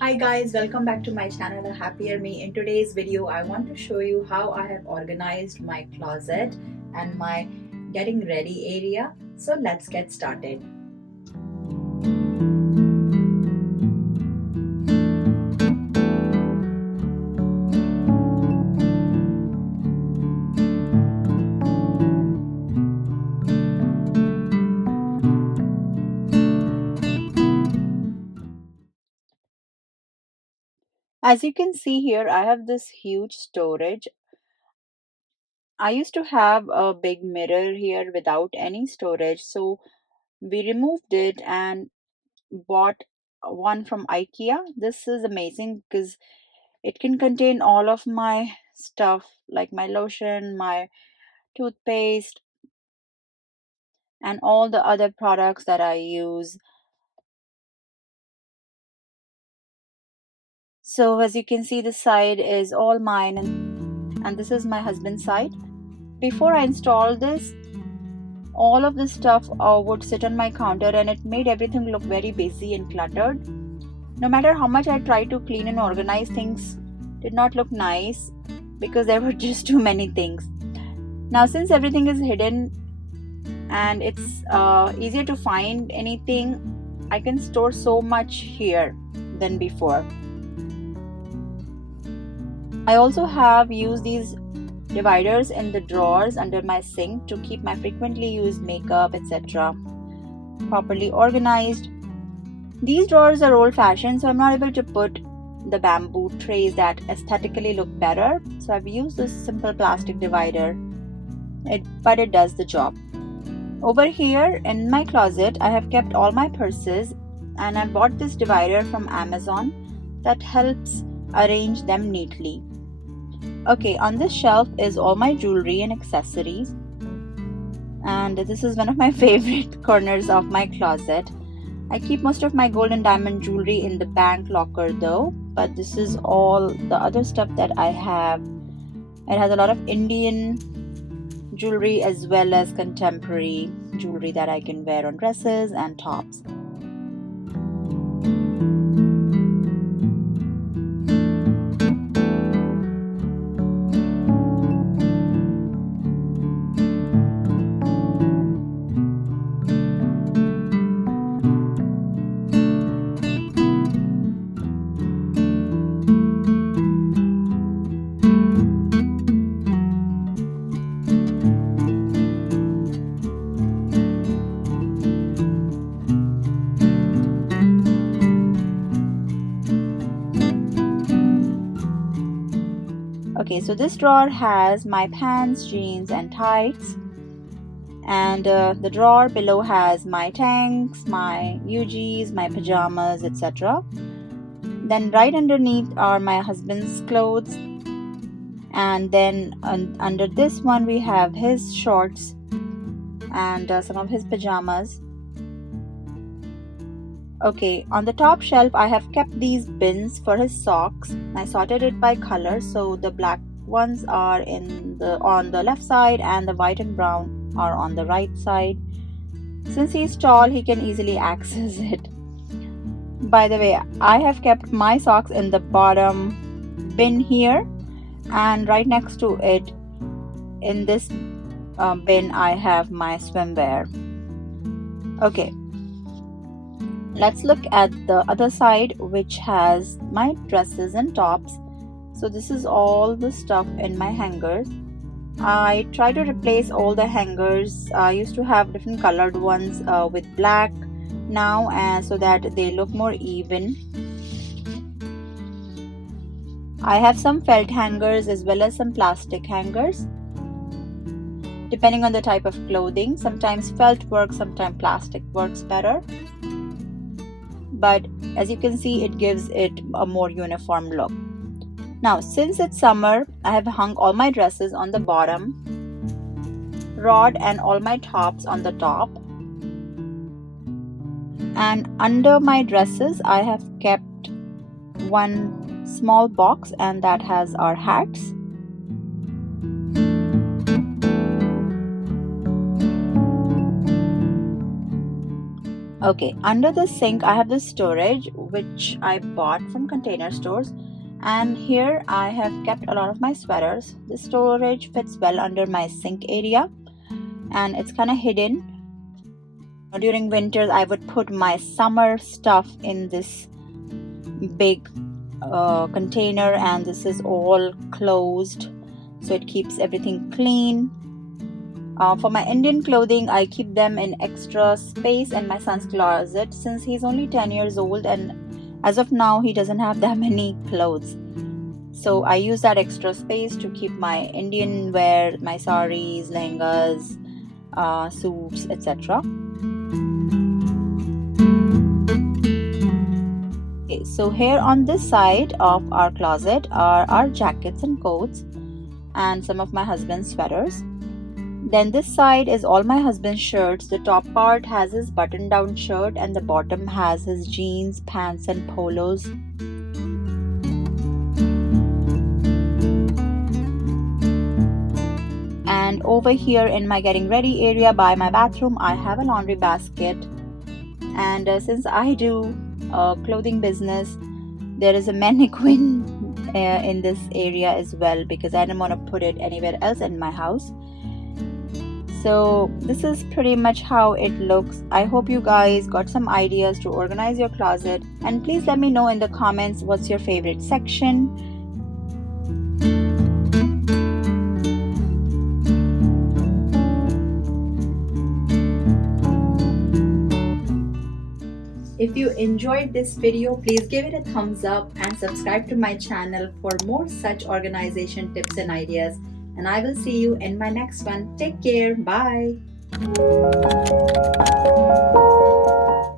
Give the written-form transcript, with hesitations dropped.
Hi guys, welcome back to my channel A Happier Me. In today's video, I want to show you how I have organized my closet and my getting ready area. So let's get started. As you can see here, I have this huge storage. I used to have a big mirror here without any storage, so we removed it and bought one from IKEA. This is amazing because it can contain all of my stuff like my lotion, my toothpaste, and all the other products that I use. So as you can see, this side is all mine and this is my husband's side. Before I installed this, all of this stuff would sit on my counter and it made everything look very busy and cluttered. No matter how much I tried to clean and organize, things did not look nice because there were just too many things. Now since everything is hidden and it's easier to find anything, I can store so much here than before. I also have used these dividers in the drawers under my sink to keep my frequently used makeup, etc. properly organized. These drawers are old fashioned, so I'm not able to put the bamboo trays that aesthetically look better. So I've used this simple plastic divider, but it does the job. Over here in my closet, I have kept all my purses and I bought this divider from Amazon that helps arrange them neatly. Okay, on this shelf is all my jewelry and accessories, and this is one of my favorite corners of my closet. I keep most of my gold and diamond jewelry in the bank locker though, but this is all the other stuff that I have. It has a lot of Indian jewelry as well as contemporary jewelry that I can wear on dresses and tops. Okay, so this drawer has my pants, jeans, and tights, and the drawer below has my tanks, my UGs, my pajamas, etc. Then right underneath are my husband's clothes, and then under this one we have his shorts and some of his pajamas. Okay, on the top shelf I have kept these bins for his socks. I sorted it by color, so the black ones are on the left side and the white and brown are on the right side. Since he's tall, he can easily access it. By the way, I have kept my socks in the bottom bin here, and right next to it in this bin I have my swimwear. Okay, let's look at the other side, which has my dresses and tops. So this is all the stuff in my hangers. I try to replace all the hangers. I used to have different colored ones with black now, so that they look more even. I have some felt hangers as well as some plastic hangers, depending on the type of clothing. Sometimes felt works, sometimes plastic works better, but as you can see, it gives it a more uniform look. Now since it's summer, I have hung all my dresses on the bottom rod and all my tops on the top, and under my dresses I have kept one small box, and that has our hats. Okay, under the sink I have this storage which I bought from container stores, and here I have kept a lot of my sweaters. This storage fits well under my sink area and it's kind of hidden. During winters I would put my summer stuff in this big container, and this is all closed so it keeps everything clean. For my Indian clothing, I keep them in extra space in my son's closet since he's only 10 years old and as of now he doesn't have that many clothes. So I use that extra space to keep my Indian wear, my saris, lehengas, suits, etc. Okay, so here on this side of our closet are our jackets and coats and some of my husband's sweaters. Then this side is all my husband's shirts. The top part has his button down shirt and the bottom has his jeans, pants and polos. And over here in my getting ready area by my bathroom, I have a laundry basket. And since I do a clothing business, there is a mannequin in this area as well because I didn't want to put it anywhere else in my house. So this is pretty much how it looks. I hope you guys got some ideas to organize your closet, and please let me know in the comments what's your favorite section. If you enjoyed this video, please give it a thumbs up and subscribe to my channel for more such organization tips and ideas. And I will see you in my next one. Take care. Bye.